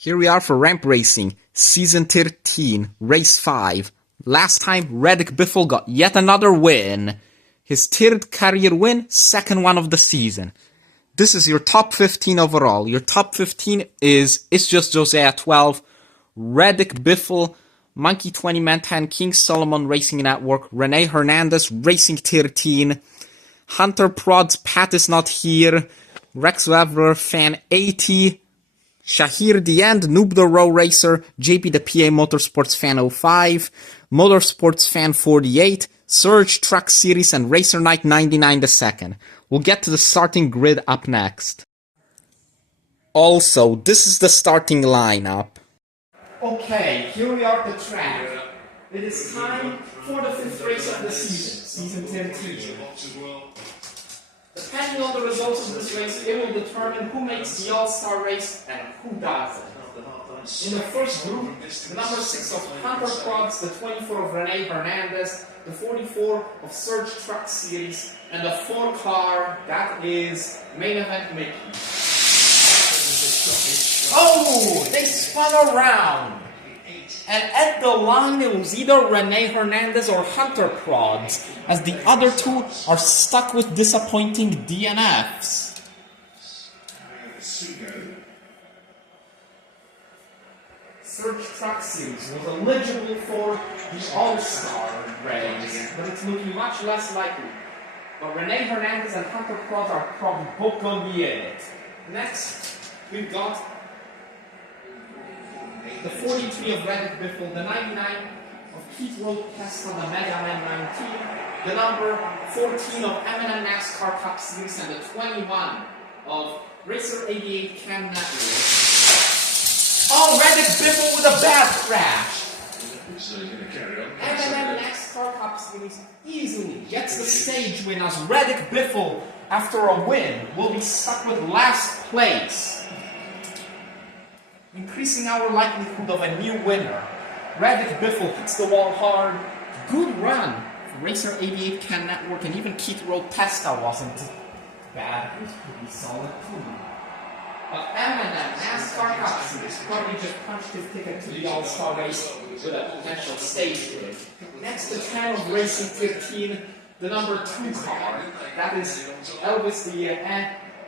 Here we are for Ramp Racing, Season 13, Race 5. Last time, Reddick Biffle got yet another win. His third career win, second one of the season. This is your top 15 overall. Your top 15 is It's Just Josiah 12, Reddick Biffle, Monkey 20 Mantan, King Solomon Racing Network, Rene Hernandez Racing 13, Hunter Prods, Pat is not here, Rex Weber Fan 80, Shahir the End, Noob the Row Racer, JP the PA Motorsports Fan 05, Motorsports Fan 48, Surge Truck Series, and Racer Knight 99 the second. We'll get to the starting grid up next. Also, this is the starting lineup. Okay, here we are at the track. It is time for the fifth race of the season 13. Depending on the results of this race, it will determine who makes the All-Star race and who doesn't. In the first group, the number 6 of Hunter Prods, the 24 of Rene Hernandez, the 44 of Surge Truck Series, and the 4 car, that is Main Event Mickey. Oh, they spun around! And at the line, it was either Rene Hernandez or Hunter Prods, as the other two are stuck with disappointing DNFs. Surge Truck Series was eligible for the All-Star race, but it's looking much less likely. But Rene Hernandez and Hunter Prods are probably both going to be in it. Next, we've got the 43 of Reddick Biffle, the 99 of Keith Road-Pesta, the Mega Man 19, the number 14 of M&M NASCAR Cup Series, and the 21 of Racer 88 Cam Network. Oh, Reddick Biffle with a bad crash! M&M NASCAR Cup Series easily gets the stage win, as Reddick Biffle, after a win, will be stuck with last place, increasing our likelihood of a new winner. Reddick Biffle hits the wall hard. Good run for Racer 88 Can Network, and even Keith Road-Pesta wasn't bad. He was pretty solid too. But M&M NASCAR Cup Series probably just punched his ticket to the All-Star race with a potential stage win. Next, the 10 of Racing 15, the number 2 car. That is Elvis the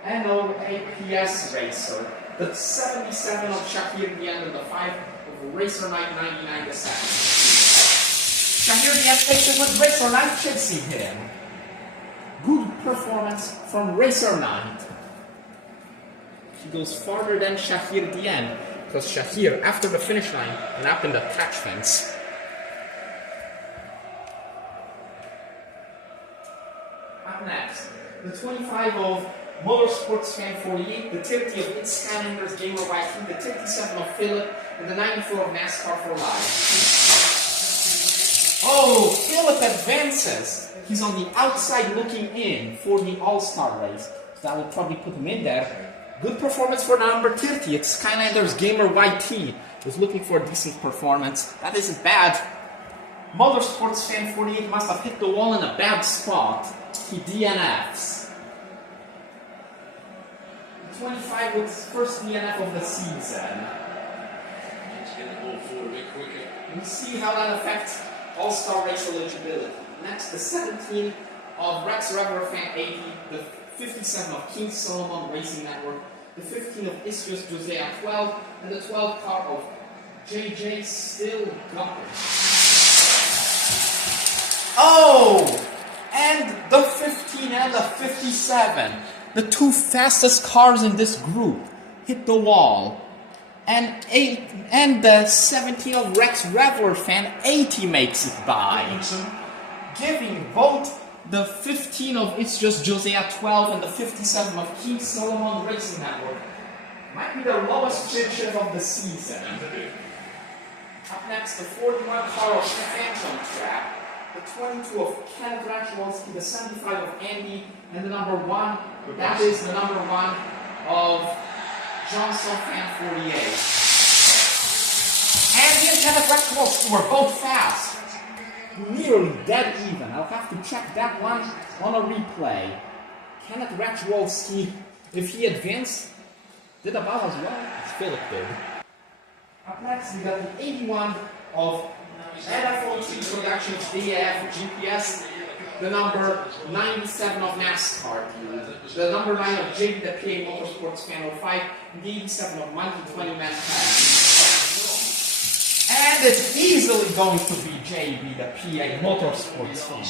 NOAPS racer. The 77 of Shahir the End, and the 5 of Racer Knight 99 the second. Shahir the End takes it with Racer Knight, chasing him. Good performance from Racer Knight. He goes farther than Shahir the End, because Shahir, after the finish line, went up in the catch fence. Up next, the 25 of Motorsports Fan 48, the 30 of It's Skylanders Gamer YT, the 37 of Philip, and the 94 of NASCAR for Life. Oh, Philip advances! He's on the outside looking in for the All-Star race, so that will probably put him in there. Good performance for number 30, It's Skylanders Gamer YT. Was looking for a decent performance. That isn't bad. Motorsports Fan 48 must have hit the wall in a bad spot. He DNFs. 25 with his first DNF of the season. We'll see how that affects All-Star race eligibility. Next, the 17 of Rex Weber Fan 80, the 57 of King Solomon Racing Network, the 15 of It's Just Josiah 12, and the 12 car of JJ Still Guppy. Oh! And the 15 and the 57. The 2 fastest cars in this group hit the wall. And the 17 of Rex Reveler Fan 80 makes it by. Giving both the 15 of It's Just Josiah 12 and the 57 of King Solomon Racing Network might be the lowest finish of the season. Up next, the 41 car of Phantom Trap, the 22 of Kenneth Rachwolski, the 75 of Andy, and the number 1, that is the number 1 of Johnson Fan 48. Andy and Kenneth Rachwolski were both fast. Nearly dead even. I'll have to check that one on a replay. Kenneth Rachwolski, if he advanced, did about as well as Philip did. Up next, we got the 81 of NFO3 Productions DAF GPS, the number 97 of NASCAR, the number 9 of JB the PA Motorsports Fan 05, and the 87 of Monkey 20 Man And it's easily going to be JB the PA Motorsports Fan.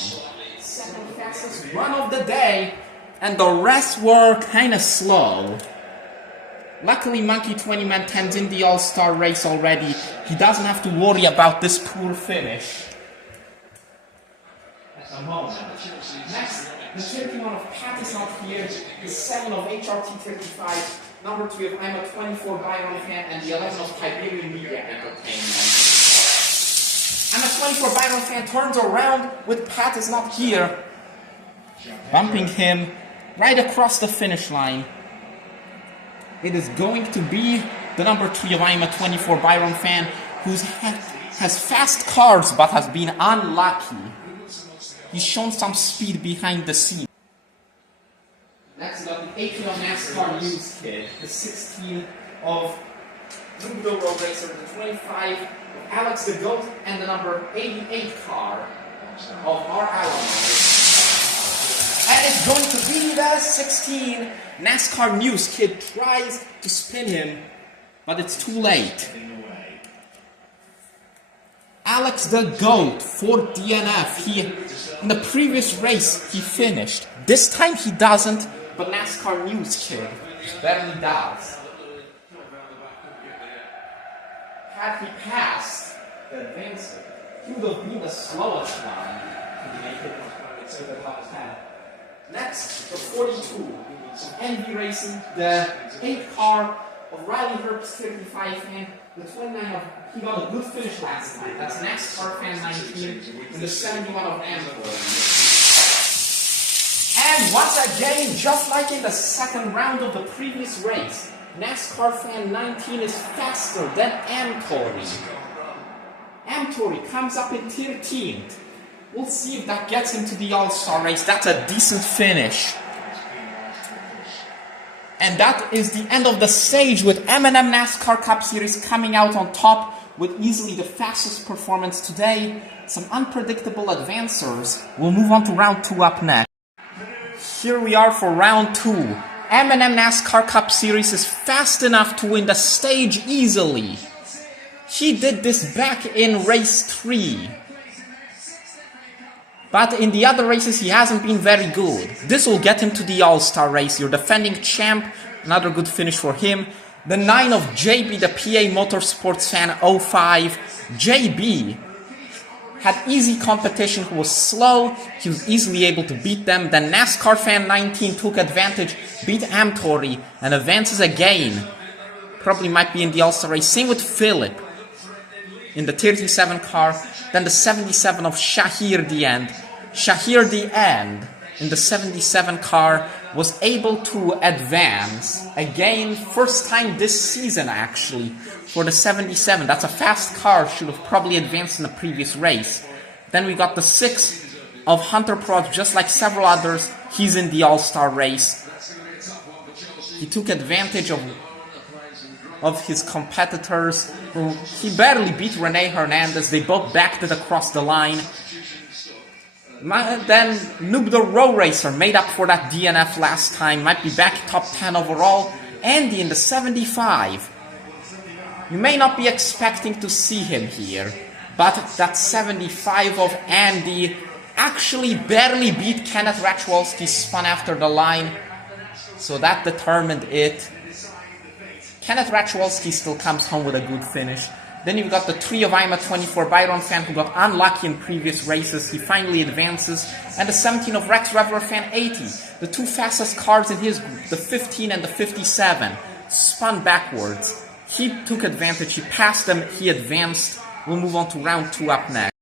Second fastest run of the day, and the rest were kind of slow. Luckily, Monkey 20 Man 10's in the All-Star race already. He doesn't have to worry about this poor finish at the moment. Next, the 31 of Pat is not here, the 7 of HRT 35, number 3 of I'm a 24 Byron Fan, and the 11 of Tiberian Media Entertainment. I'm a 24 Byron Fan turns around with Pat is not here, bumping him right across the finish line. It is going to be the number 3 of I'm a 24 Byron Fan, who has fast cars but has been unlucky. He's shown some speed behind the scenes. Next, we got the 18 of NASCAR News Kid, the 16 of Louisville Road Racer, the 25 of Alex the Goat, and the number 88 car of R. Alamo. And it's going to be the 16. NASCAR News Kid tries to spin him, but it's too late. Alex the Goat for DNF. In the previous race, he finished. This time he doesn't, but NASCAR News Kid barely does. Had he passed the advancer, he would have been the slowest one to make it to the top 10. Next, the 42 of Envy Racing, the 8 car of Riley Herbst 35 fan, the 29 of, he got a good finish last time, that's NASCAR fan 19, and the 71 of Amber. And once again, just like in the second round of the previous race, NASCAR fan 19 is faster than Amtori. Amtori comes up in 13th. We'll see if that gets him to the All-Star race. That's a decent finish. And that is the end of the stage with M&M NASCAR Cup Series coming out on top with easily the fastest performance today. Some unpredictable advancers. We'll move on to round 2 up next. Here we are for round 2. M&M NASCAR Cup Series is fast enough to win the stage easily. He did this back in race 3. But in the other races, he hasn't been very good. This will get him to the All-Star race. Your defending champ, another good finish for him. The 9 of JB, the PA Motorsports Fan 05. JB had easy competition, he was slow, he was easily able to beat them. Then NASCAR Fan 19 took advantage, beat Amtori, and advances again. Probably might be in the All-Star race. Same with Philip in the 37 car. Then the 77 of Shahir the End. Shahir the End in the 77 car was able to advance again, first time this season actually, for the 77. That's a fast car, should have probably advanced in the previous race. Then we got the 6 of Hunter Prods, just like several others, he's in the All-Star race. He took advantage of his competitors, who he barely beat Rene Hernandez. They both backed it across the line. Then Noob the Road Racer made up for that DNF last time, might be back top 10 overall. Andy in the 75. You may not be expecting to see him here, but that 75 of Andy actually barely beat Kenneth Rachwalski, spun after the line, so that determined it. Kenneth Rachwalski still comes home with a good finish. Then you've got the 3 of I'm a 24 Byron Fan, who got unlucky in previous races. He finally advances. And the 17 of Rex Reveler Fan 80. The 2 fastest cars in his group, the 15 and the 57. Spun backwards. He took advantage. He passed them. He advanced. We'll move on to round 2 up next.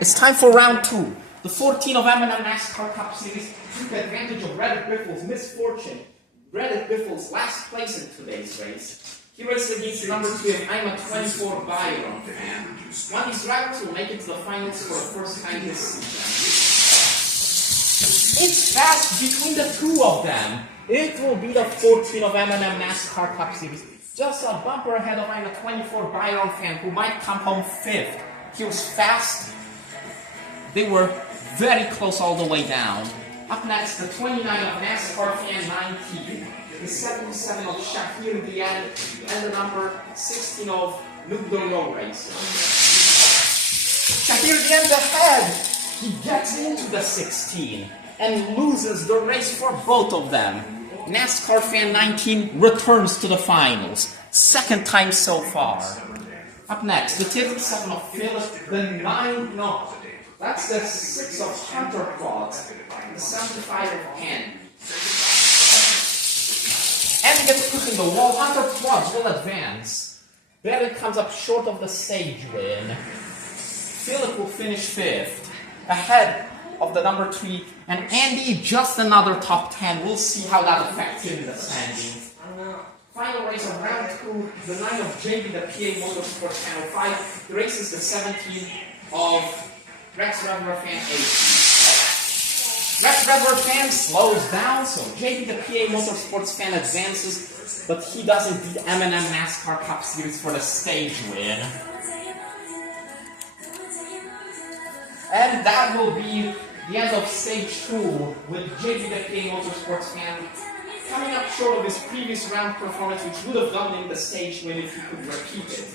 It's time for round 2. The 14 of M&M NASCAR Cup Series took advantage of Reddit Biffle's misfortune. Reddit Biffle's last place in today's race. He raced against the number 3 of I'm a 24 Byron Fan. One of these drivers will make it to the finals for the first time this season. It's fast between the 2 of them. It will be the 14 of M&M NASCAR Cup Series. Just a bumper ahead of the 24 Byron fan, who might come home 5th. He was fast. They were very close all the way down. Up next, the 29 of NASCAR fan 19, the 77 of Shahir Dian, and the number 16 of Luke Doyon Racing. Shahir Dian's ahead. He gets into the 16 and loses the race for both of them. NASCAR fan 19 returns to the finals, second time so far. Up next, the 37 of Philip, the 9, no, that's the 6 of Hunter Claus, the 75 of Penn. And he gets put in the wall. Hunter Claus will advance. Barely comes up short of the stage win. Philip will finish 5th, ahead of the number 3, and Andy just another top 10. We'll see how that affects him in the standings. Final race of round 2, the 9 of JB, the PA Motorsports Channel 5. The race is the 17 of Rex Revler fan 18. Rex Revler fan slows down, so JB, the PA Motorsports fan advances, but he doesn't beat M&M NASCAR Cup Series for the stage win. And that will be the end of stage 2, with JB, the PA Motorsports fan, coming up short of his previous round performance, which would have gotten him the stage win if he could repeat it.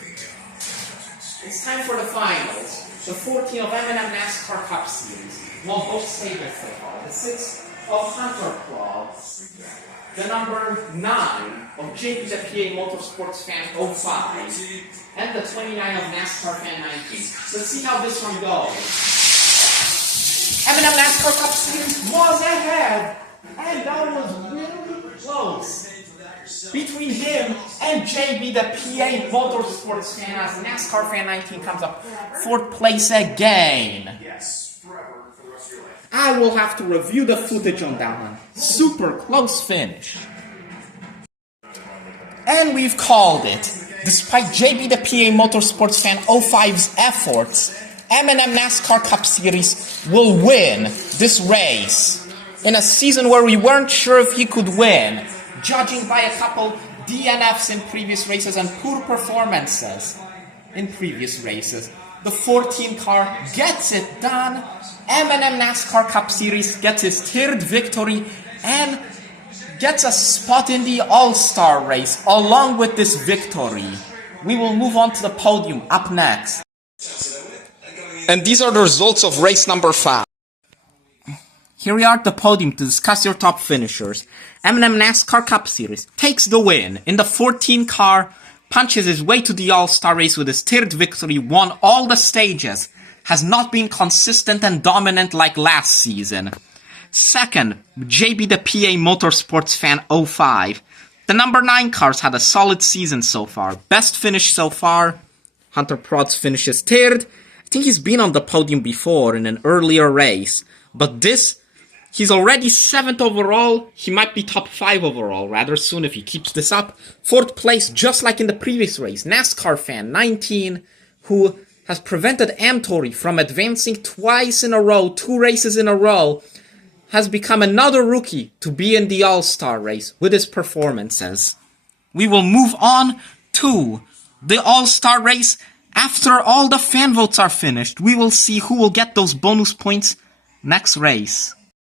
It's time for the finals. The 14 of M&M NASCAR Cup Series. Won both stages so far. The 6 of Hunter Claus. The number 9 of JB, the PA Motorsports fan 05. And the 29 of NASCAR fan 19. Let's see how this one goes. M&M NASCAR Cup Series was ahead, and that was really close between him and JB, the PA Motorsports fan, as NASCAR fan 19 comes up 4th place again. I will have to review the footage on that one. Super close finish. And we've called it. Despite JB, the PA Motorsports fan 05's efforts, M&M NASCAR Cup Series will win this race in a season where we weren't sure if he could win, judging by a couple DNFs in previous races and poor performances in previous races. The 14 car gets it done. M&M NASCAR Cup Series gets his 3rd victory and gets a spot in the All-Star race along with this victory. We will move on to the podium up next. And these are the results of race number 5. Here we are at the podium to discuss your top finishers. M&M NASCAR Cup Series takes the win in the 14 car, punches his way to the All-Star race with his 3rd victory, won all the stages, has not been consistent and dominant like last season. Second, JB, the PA Motorsports fan 05. The number 9 cars had a solid season so far. Best finish so far. Hunter Prods finishes 3rd. I think he's been on the podium before in an earlier race, but this, he's already 7th overall. He might be top 5 overall rather soon if he keeps this up. 4th place, just like in the previous race. NASCAR fan 19, who has prevented Amtori from advancing twice in a row, 2 races in a row, has become another rookie to be in the All-Star race with his performances. We will move on to the All-Star race. After all the fan votes are finished, we will see who will get those bonus points next race.